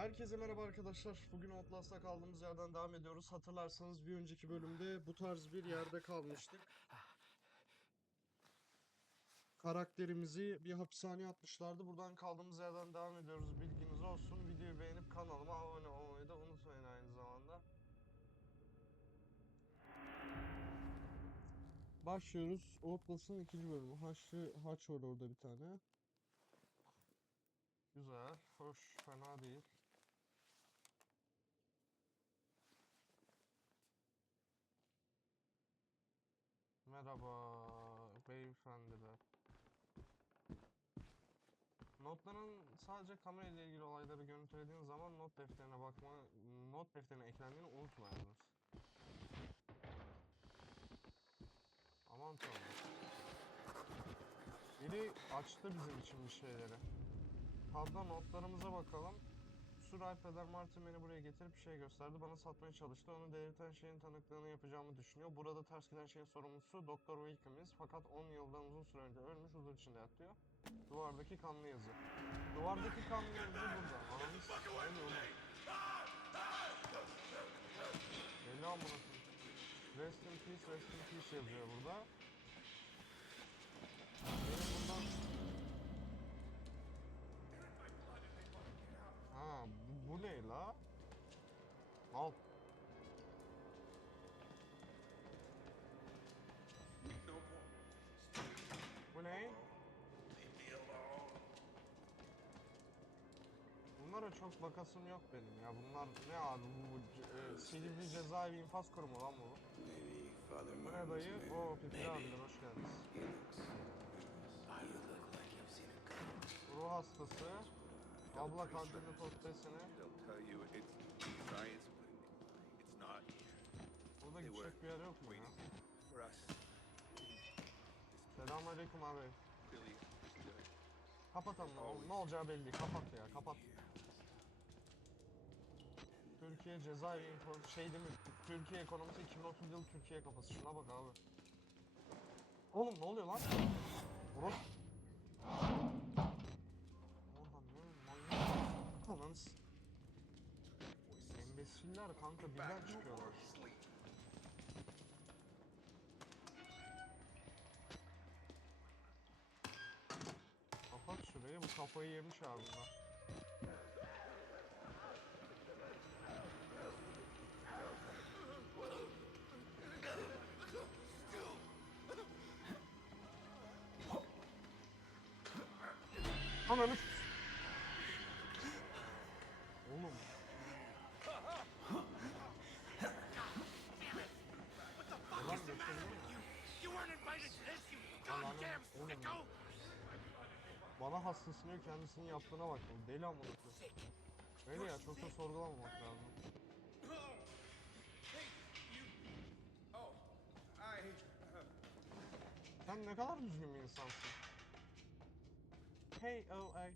Herkese merhaba arkadaşlar. Bugün Outlast'ta kaldığımız yerden devam ediyoruz. Hatırlarsanız bir önceki bölümde bu tarz bir yerde kalmıştık. Karakterimizi bir hapishaneye atmışlardı. Buradan kaldığımız yerden devam ediyoruz. Bilginiz olsun. Videoyu beğenip kanalıma abone olmayı da unutmayın aynı zamanda. Başlıyoruz. Outlast'ın ikinci bölümü. Haçlı, haç var orada bir tane. Güzel, hoş, fena değil. Merhaba beyefendiler. Notların sadece kamera ile ilgili olayları görüntülediğin zaman not defterine bakma, not defterine eklendiğini unutmayınız. Aman tanrım. Biri açtı bizim için bir şeyleri. Tabda notlarımıza bakalım. Suray Peder Martin beni buraya getirip bir şey gösterdi. Bana satmaya çalıştı. Onu delirten şeyin tanıklığını yapacağımı düşünüyor. Burada ters giden şeyin sorumlusu Doktor Wilkins. Fakat 10 yıldan uzun süre önce ölmüş huzur içinde yatıyor. Duvardaki kanlı yazı. Duvardaki kanlı yazı burada. Ananı s**eyim oğlum. Belli amına. Rest in peace, rest in peace yazıyor burada. Benim bundan Ha, bu, ne la? Al. Bu ne? Bunlara çok bakasım yok benim ya. Bunlar ne abi bu, e, Silivri Cezaevi infaz kurumu lan bu. Bu ne dayı? Oo Pipili abiler hoş geldiniz. Ruh hastası. Abla not here. Burada gidecek bir yer yok mu ya? Selamünaleyküm abi. Kapatalım lan. Ne olacağı belli. Kapat ya. Kapat. Türkiye info şey değil mi? Türkiye ekonomisi 2030 yıl Türkiye kafası. Şuna bak abi. Oğlum ne oluyor lan? Burası. Oradan ne manyak. Ananı s- Embesiller kanka birden çıkıyorlar. Kapat şurayı. Bu kafayı yemiş abi bunlar. Ananı Bana hastasınıyor kendisinin yaptığına bak. Deli amına. Öyle ya çok da sorgulamamak lazım. Sen ne kadar düzgün bir insansın. Hey oh hey.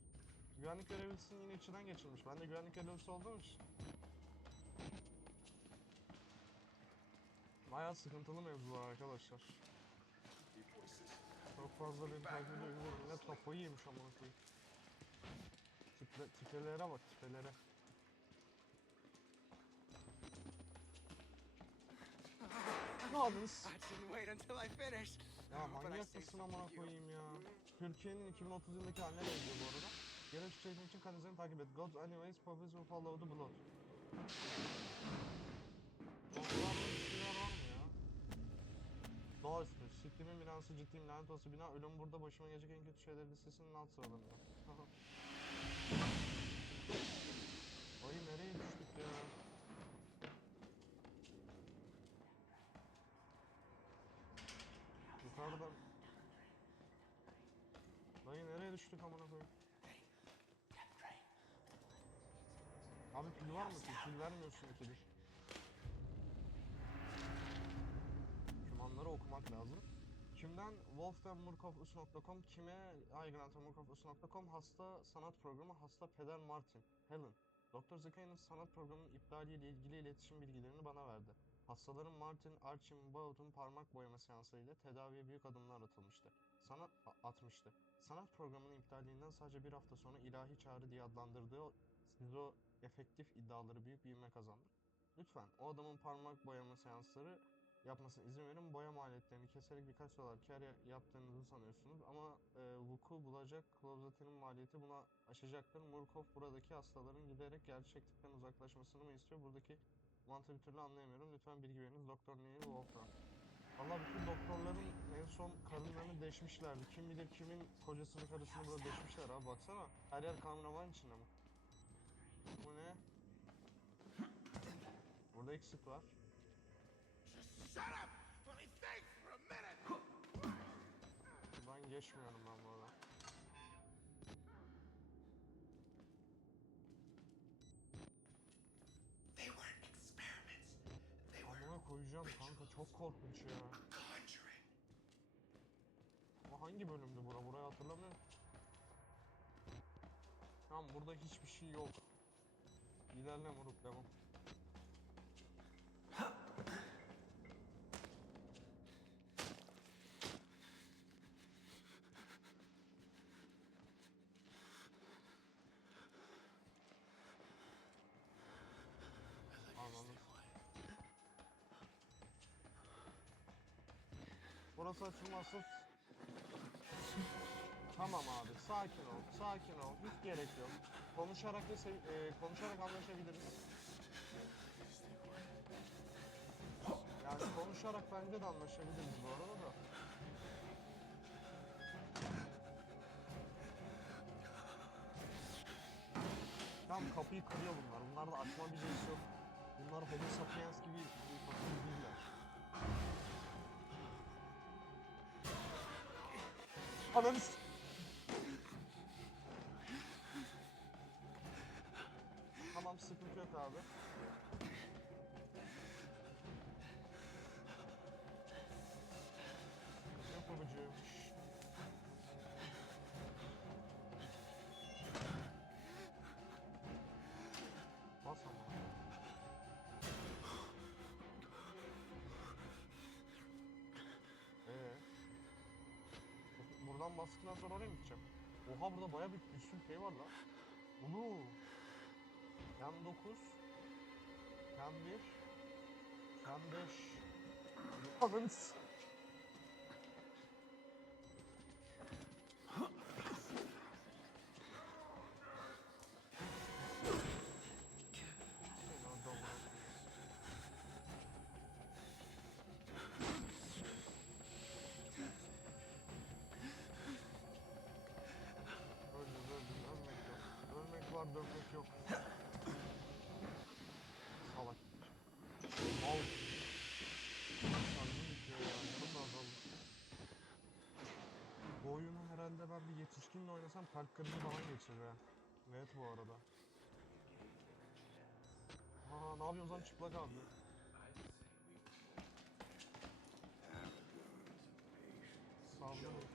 Güvenlik görevlisinin yine içinden geçirmiş. Ben de güvenlik görevlisi olduğum için. Bayağı sıkıntılı mevzular arkadaşlar. Fazla bir ediyor. Millet kafayı yemiş amına koyayım. Tiple, tipelere bak tipelere. Ne finished. Ya manyak mısın amına koyayım ya. Türkiye'nin 2030 yılındaki haline benziyor bu arada. Gelen çiçeğin için kanizlerini takip et. Gods anyways, purpose will follow the blood. Toplamda bir şeyler var mı ya? Doğaüstü. Siktimin binası ciddiyim lanet olası bina. Ölüm burada başıma gelecek en kötü şeyler listesinin alt sıralarında. Ay nereye düştük ya? Yukarıdan. Dayı nereye düştük amına koyayım? Abi pil var mı? Pil, vermiyorsun ikili. Kümanları okumak lazım. Kimden? wolfganmurkoffus.com Kime? aygrantamurkoffus.com Hasta sanat programı Hasta Peder Martin Helen Doktor Zekai'nin sanat programının iptaliyle ilgili iletişim bilgilerini bana verdi. Hastaların Martin Archimbaud'un parmak boyama seansıyla tedaviye büyük adımlar atılmıştı. Sanat atmıştı. Sanat programının iptalinden sadece bir hafta sonra ilahi çağrı diye adlandırdığı sizo efektif iddiaları büyük bir ivme kazandı. Lütfen o adamın parmak boyama seansları yapmasına izin verin. Boya maliyetlerini keserek birkaç dolar kar ya- yaptığınızı sanıyorsunuz ama e, vuku bulacak klozetinin maliyeti buna aşacaktır. Murkoff buradaki hastaların giderek gerçeklikten uzaklaşmasını mı istiyor? Buradaki mantığı bir türlü anlayamıyorum. Lütfen bilgi veriniz. Doktor Neil Wolfram. Valla bütün doktorların en son karınlarını deşmişlerdi. Kim bilir kimin kocasını karısını böyle deşmişler abi baksana. Her yer kameraman içinde mi? Bu ne? Burada exit var. Shut up! Me think for a minute! Ben geçmiyorum ben bu arada. They weren't experiments. They were Amına koyacağım kanka çok korkunç ya. conjuring. Bu hangi bölümdü bura? Burayı hatırlamıyorum. Tamam burada hiçbir şey yok. İlerle moruk devam. Anladım. Burası açılmazsa Tamam abi, sakin ol, sakin ol. Hiç gerek yok. Konuşarak da e, konuşarak anlaşabiliriz. Yani konuşarak bence de anlaşabiliriz bu arada da. Tamam kapıyı kırıyor bunlar. Bunlarda açma becerisi yok. Bunlar Homo sapiens gibi bir Ananı s- Tamam sıkıntı yok abi. Buradan bastıktan sonra oraya mı gideceğim? Oha burada bayağı bir bir şey var lan. Ulu. Fen 9. Fen 1. Fen 5. Ananı dönmek yok. Salak. Al. Kalbim bitiyor ya. Canım da azaldı. Bu oyunu herhalde ben bir yetişkinle oynasam kalp krizi falan geçirir ha. Evet bu arada. Aa ne yapıyorsun lan çıplak abi? Mükemmel örneği.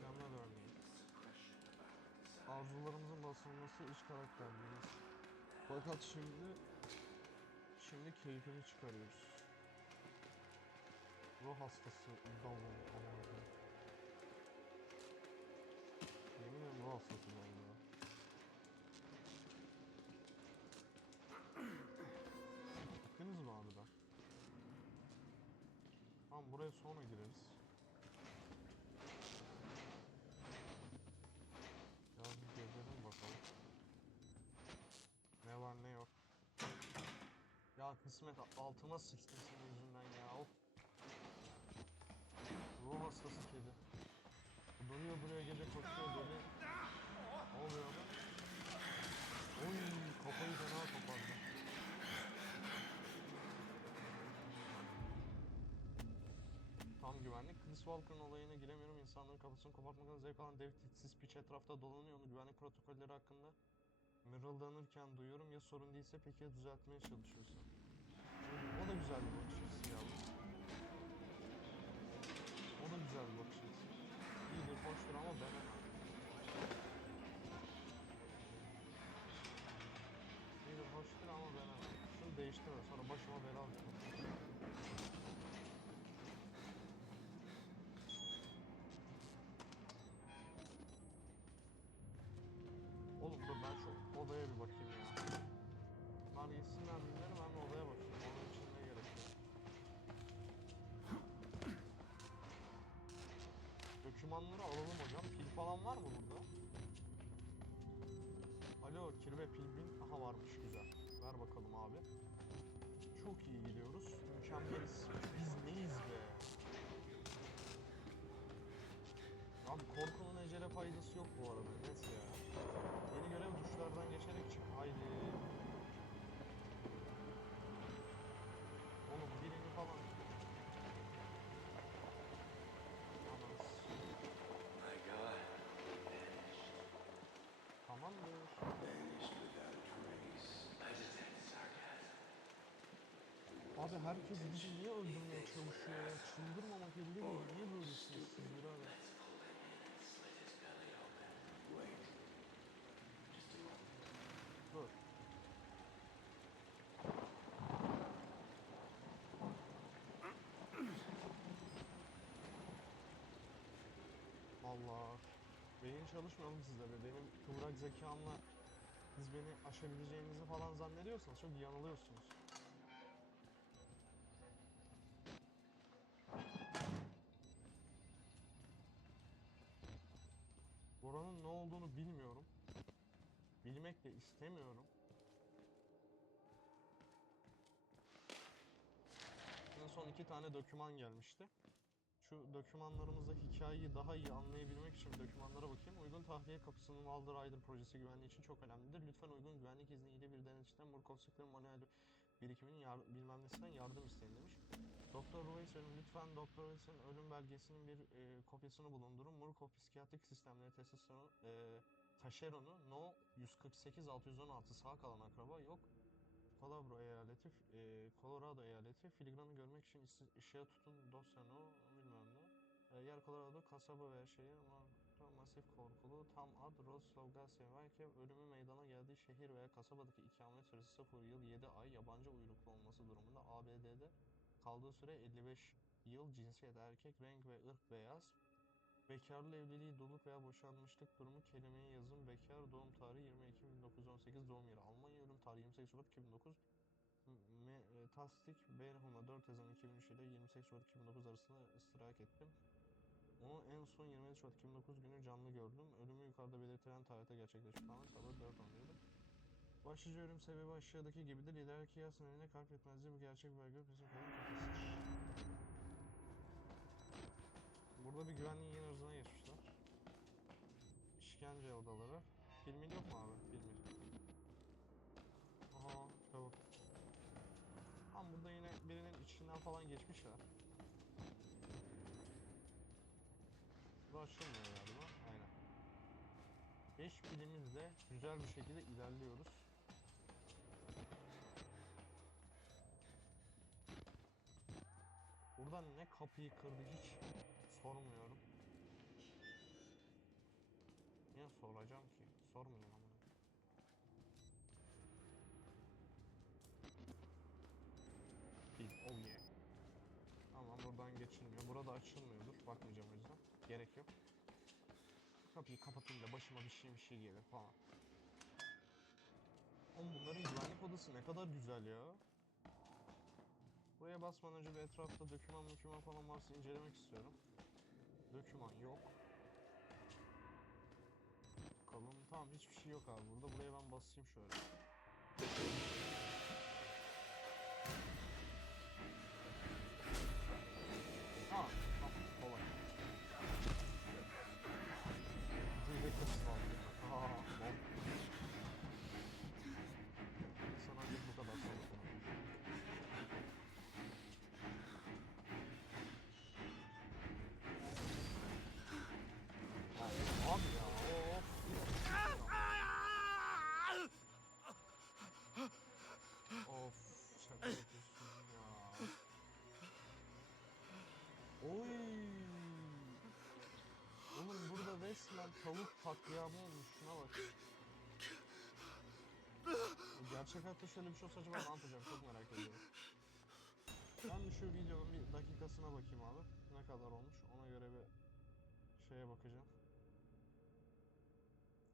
Arzularımızın basılması iç karakterliğimiz. Fakat şimdi şimdi keyfini çıkarıyoruz. Ruh hastası davul Allah'ım. Yemin ederim ruh hastası davul. Gittiniz mi abi da? Tamam buraya sonra gireriz. Biraz bir gezelim bakalım. Ne var ne yok. Ya kısmet altıma sıçtın senin yüzünden ya. Of. Ruh hastası kedi. Duruyor duruyor gece koşuyor deli. Ne oluyor? Oy kafayı fena kopardı. Tam güvenlik. Chris Walker'ın olayına giremiyorum. İnsanların kafasını kopartmaktan zevk alan David titsiz piç etrafta dolanıyor. Onu güvenlik protokolleri hakkında mırıldanırken duyuyorum. Ya sorun değilse peki ya düzeltmeye çalışıyorsun. O da güzel bir bakış açısı yavrum. O da güzel bir bakış açısı. İyidir, hoştur ama denemem. İyidir, hoştur ama denemem. Şunu değiştirme sonra başıma bela alacağım. Oraya bir bakayım ya. Bunlar gitsinler bilmiyorum ben de odaya bakayım. Onun için ne gerek var? Dökümanları alalım hocam. Pil falan var mı burada? Alo kirve pil bin. Aha varmış güzel. Ver bakalım abi. Çok iyi gidiyoruz. Mükemmeliz. Biz neyiz be? Abi korkunun ecele faydası yok bu arada. Abi herkes bizi niye öldürmeye çalışıyor ya? Çıldırmamak elde değil. Niye böylesiniz siz birader? Beyin çalışmıyor mu sizde be? Benim kıvrak zekamla siz beni aşabileceğinizi falan zannediyorsanız çok yanılıyorsunuz. Buranın ne olduğunu bilmiyorum. Bilmek de istemiyorum. En son iki tane doküman gelmişti. Şu dokümanlarımızda hikayeyi daha iyi anlayabilmek için dokümanlara bakayım. Uygun tahliye kapısının Walder Rider projesi güvenliği için çok önemlidir. Lütfen uygun güvenlik izniyle bir denetçiden Murkovskların manuel birikiminin yar bilmem nesinden yardım isteyin demiş. Doktor Ruisel'in lütfen Doktor Ruisel'in ölüm belgesinin bir e, kopyasını bulundurun. Murkov psikiyatrik sistemleri testosteron e, taşeronu No 148-616 sağ kalan akraba yok. Colorado eyaleti, e, Colorado eyaleti filigranı görmek için ışığa tutun dosya yer Colorado kasaba veya şehir tam masif korkulu tam ad Roslav Gasyevaykev ölümü meydana geldiği şehir veya kasabadaki ikamet süresi 0 yıl 7 ay yabancı uyruklu olması durumunda ABD'de kaldığı süre 55 yıl cinsiyet erkek renk ve ırk beyaz Bekarlı evliliği, doluk veya boşanmışlık durumu kelimeyi yazın. Bekar doğum tarihi 20 Ekim 1918 doğum yeri. Almanya ölüm tarihi 28 Şubat 2009. Me, e, Tasdik Berhum'a 4 Haziran 2003 ile 28 Şubat 2009 arasında istirahat ettim. Onu en son 27 Şubat 2009 günü canlı gördüm. Ölümü yukarıda belirtilen tarihte gerçekleşti falan. Sabah 4 oluyordu. Başlıca ölüm sebebi aşağıdaki gibidir. İleriki yaz nedeniyle kalp yetmezliği bu gerçek bir belge bizim. Burada bir güvenliğin yeni hırzına geçmişler. İşkence odaları. Filmin yok mu abi? Filmin. Aha çabuk. Tam burada yine birinin içinden falan geçmişler. Açılmıyor galiba. Aynen. 5 bilimizle güzel bir şekilde ilerliyoruz. Buradan ne kapıyı kırdı hiç sormuyorum. Niye soracağım ki? Sormayayım ama. Değil, oh yeah. Tamam buradan geçilmiyor. Burada açılmıyordur. Bakmayacağım o yüzden. Gerek yok. Kapıyı kapatayım da başıma bir şey bir şey gelir falan. Oğlum bunların güvenlik odası ne kadar güzel ya. Buraya basmadan önce bir etrafta döküman döküman falan varsa incelemek istiyorum. Döküman yok. Bakalım. Tamam hiçbir şey yok abi burada. Buraya ben basayım şöyle. Resmen tavuk katliamı olmuş şuna bak. Gerçek hayatta şöyle bir şey olsa acaba ne yapacağım çok merak ediyorum. Ben şu videonun bir dakikasına bakayım abi. Ne kadar olmuş ona göre bir şeye bakacağım.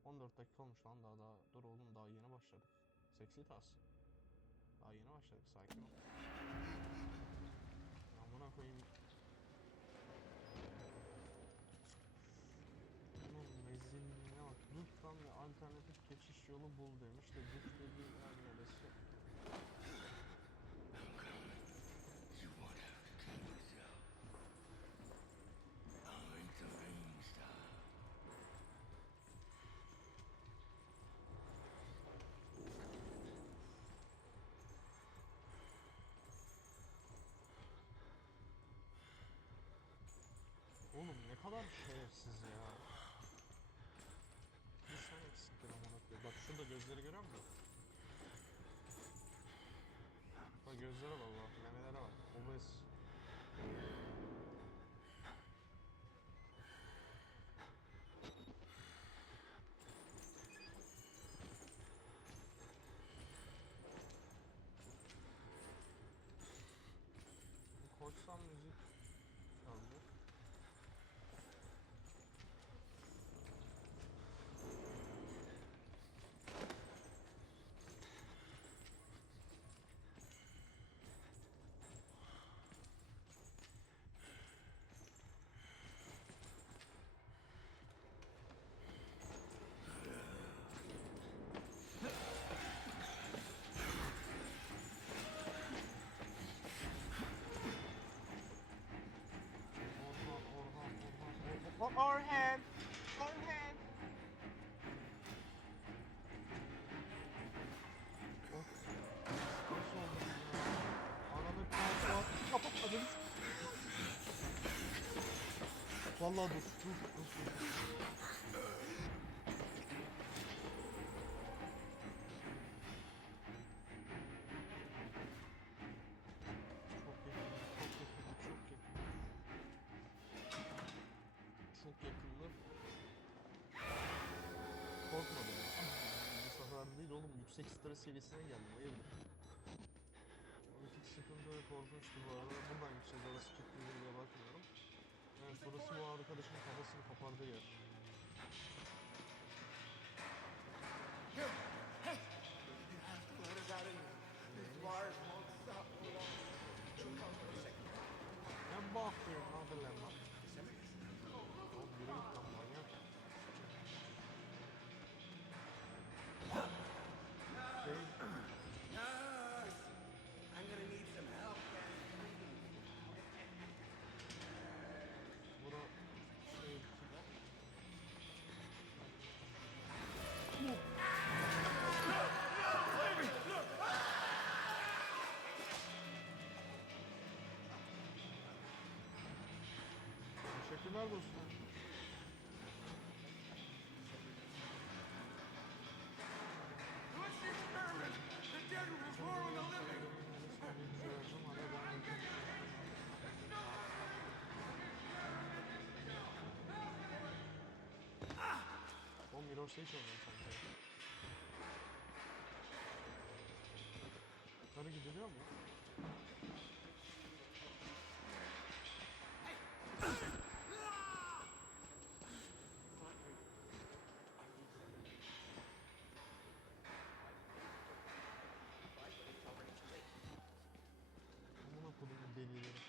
14 dakika olmuş lan daha daha. Dur oğlum daha yeni başladık. Seksi tas. Daha yeni başladık sakin ol. Amına koyayım. Korsan ve alternatif geçiş yolu bul demiş de güç dediğin yer neresi? Oğlum ne kadar şerefsiz ya. Bir sen eksiktin amına koyayım. Bak şurada gözleri görüyor musun? Bak gözlere bak bak. Memelere bak. Obez. Korsan müzik çaldı. Orhan, Orhan, Orhan, Orhan. Nasıl oldu? Ananı. Vallahi dur, 38 lira seviyesine geldim hayırdır. Oradaki sıkıntı öyle korkunçtu bu arada. Buradan gideceğiz orası çok güzel diye bakmıyorum. Evet burası bu arkadaşın kafasını kopardığı yer. Ben bakıyorum lan lan bak. Teşekkürler dostum. What's the experiment? The dead will reform the living. O Mirror Sage oynuyor sanki. Yukarı gidiliyor mu? Amına kodumun delileri.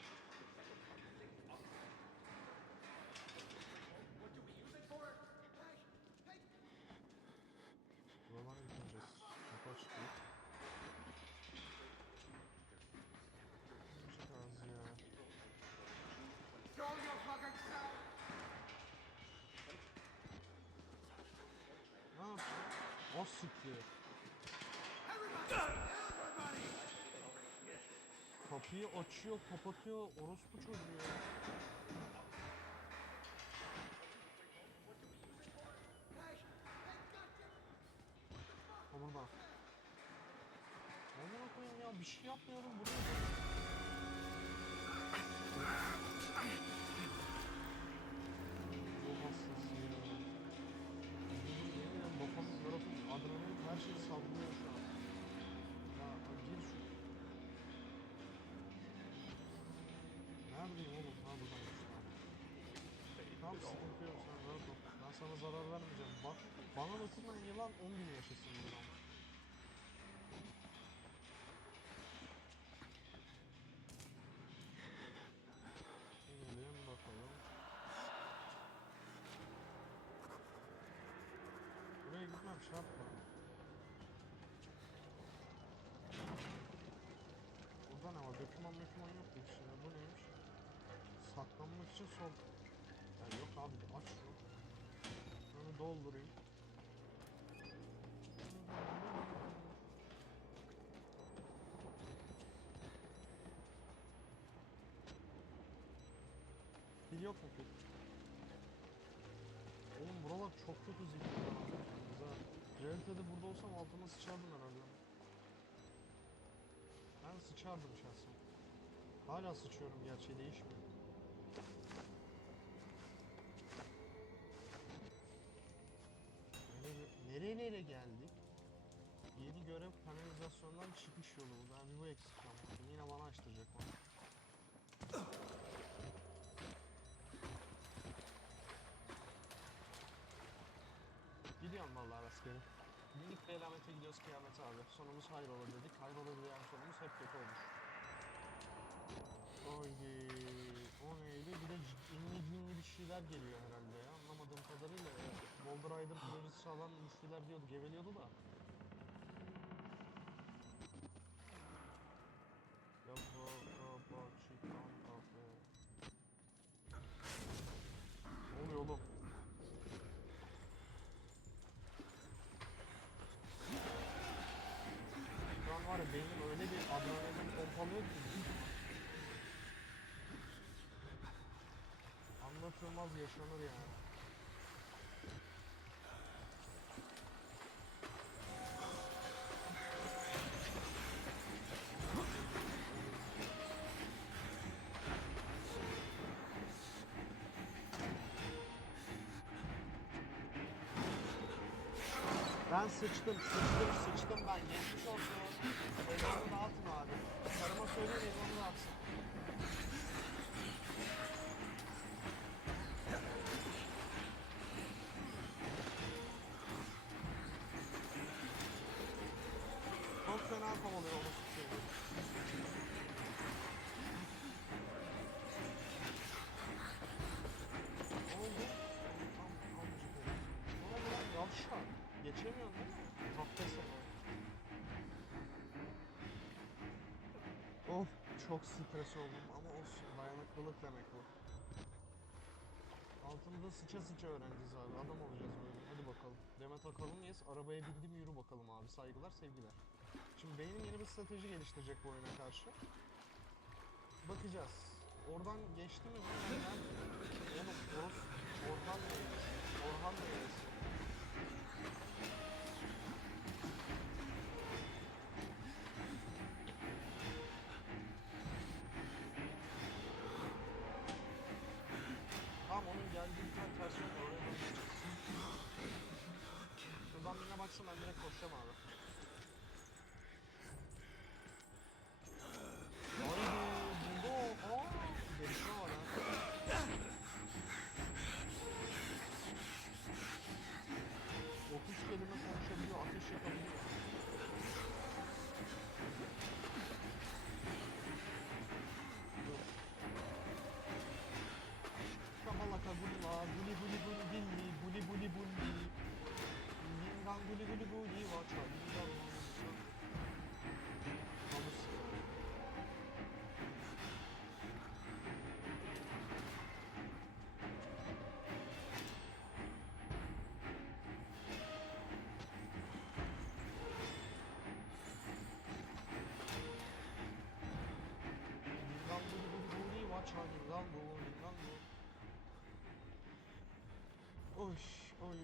Buradan gideceğiz. Kapı açık değil. Çok az ya. Show your fucking self! Ne yapacağım? Siktir. Kapıyı açıyor, kapatıyor. Orospu çocuğu ya. Abi sıkıntı yok sen rahat ol. Ben sana zarar vermeyeceğim. Bak bana dokunan yılan 10 gün yaşasın buradan. Şimdi bakalım. Buraya gitmem şart mı? Buradan ama döküman döküman yok bu işin. Bu neymiş? Saklanmak için sol Yok abi aç şunu. Şunu doldurayım. Pil yok mu pil? Oğlum buralar çok kötü. Güzel. Realitede burada olsam altıma sıçardım herhalde. Ben sıçardım şahsen. Hala sıçıyorum gerçi değişmiyor. Nereye, nereye geldik? Yeni görev kanalizasyondan çıkış yolu. Ben bir bu eksik kalmıştım. Yine bana açtıracak bana. Gidiyorum vallahi rastgele. Minik bir elamete gidiyoruz kıyamete abi. Sonumuz hayrola dedik. Hayrola diyen sonumuz hep kötü olmuş. Haydi. O neydi? Bir de inli cinli bir şeyler geliyor herhalde ya. Anlamadığım kadarıyla. e, Boulder Rider projesi alan müşteriler diyordu. Geveliyordu da. Yapa kapa çıkan kafe. Ne oluyor oğlum? Şu an var ya beynim öyle bir adrenalin pompalıyor ki. Anlatılmaz yaşanır yani. Ben sıçtım, sıçtım, sıçtım ben. Geçmiş olsun. Elmanı dağıtın abi. Karıma söyleyin elmanı dağıtsın. Çok fena kovalıyor onu sıçıyor. Ne oldu? Tam amcık oldu. Ne oldu lan yavşak? Geçemiyorsun değil mi? Haklısın. Of çok stres oldum ama olsun dayanıklılık demek bu. Altımızda sıça sıça öğreneceğiz abi adam olacağız böyle hadi bakalım. Demet Akalın yes arabaya bindim yürü bakalım abi saygılar sevgiler. Şimdi beynim yeni bir strateji geliştirecek bu oyuna karşı. Bakacağız. Oradan geçti mi? Ben... Oğlum Orhan neydi? Orhan neydi?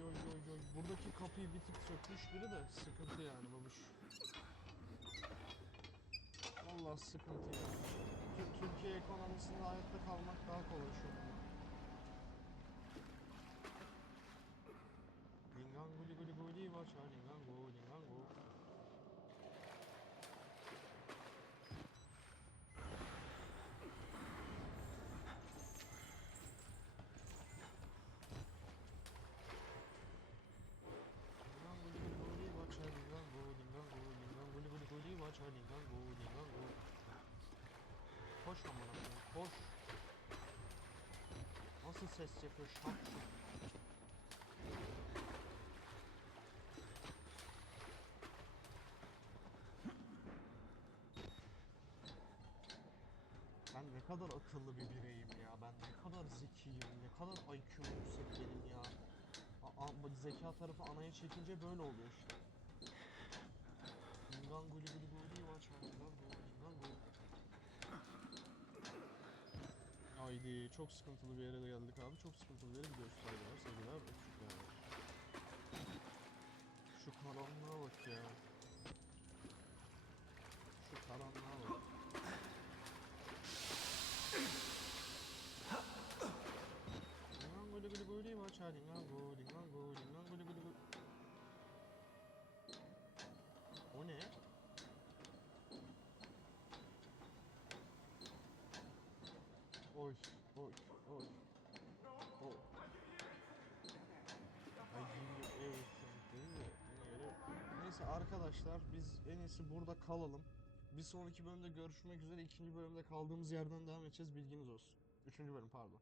Oy oy oy. Buradaki kapıyı bir tık sökmüş biri de sıkıntı yani babuş. Vallahi sıkıntı. Tü- Türkiye ekonomisinde hayatta kalmak daha kolay şu anda. Lingan guli guli guli vaça lingan go lingan go. Lingan guli guli guli vaça lingan go lingan go lingan guli guli guli vaça lingan go lingan go. Koş amına koyayım koş. Nasıl ses yapıyor şak şak. kadar akıllı bir bireyim ya. Ben ne kadar zekiyim, ne kadar IQ'm yüksek benim ya. A- a- bu zeka tarafı anaya çekince böyle oluyor işte. Haydi çok sıkıntılı bir yere de geldik abi. Çok sıkıntılı bir yere gidiyoruz. Saygılar, saygılar, öpücükler. Şu karanlığa bak ya. Şu karanlığa bak. Guli guli guli var ça lingan go lingan go lingan guli guli guli. O ne? Oy, oy, oy. Oh. I give you everything değil mi? Yine öyle- Neyse arkadaşlar biz en iyisi burada kalalım. Bir sonraki bölümde görüşmek üzere. ikinci bölümde kaldığımız yerden devam edeceğiz. Bilginiz olsun. Üçüncü bölüm pardon.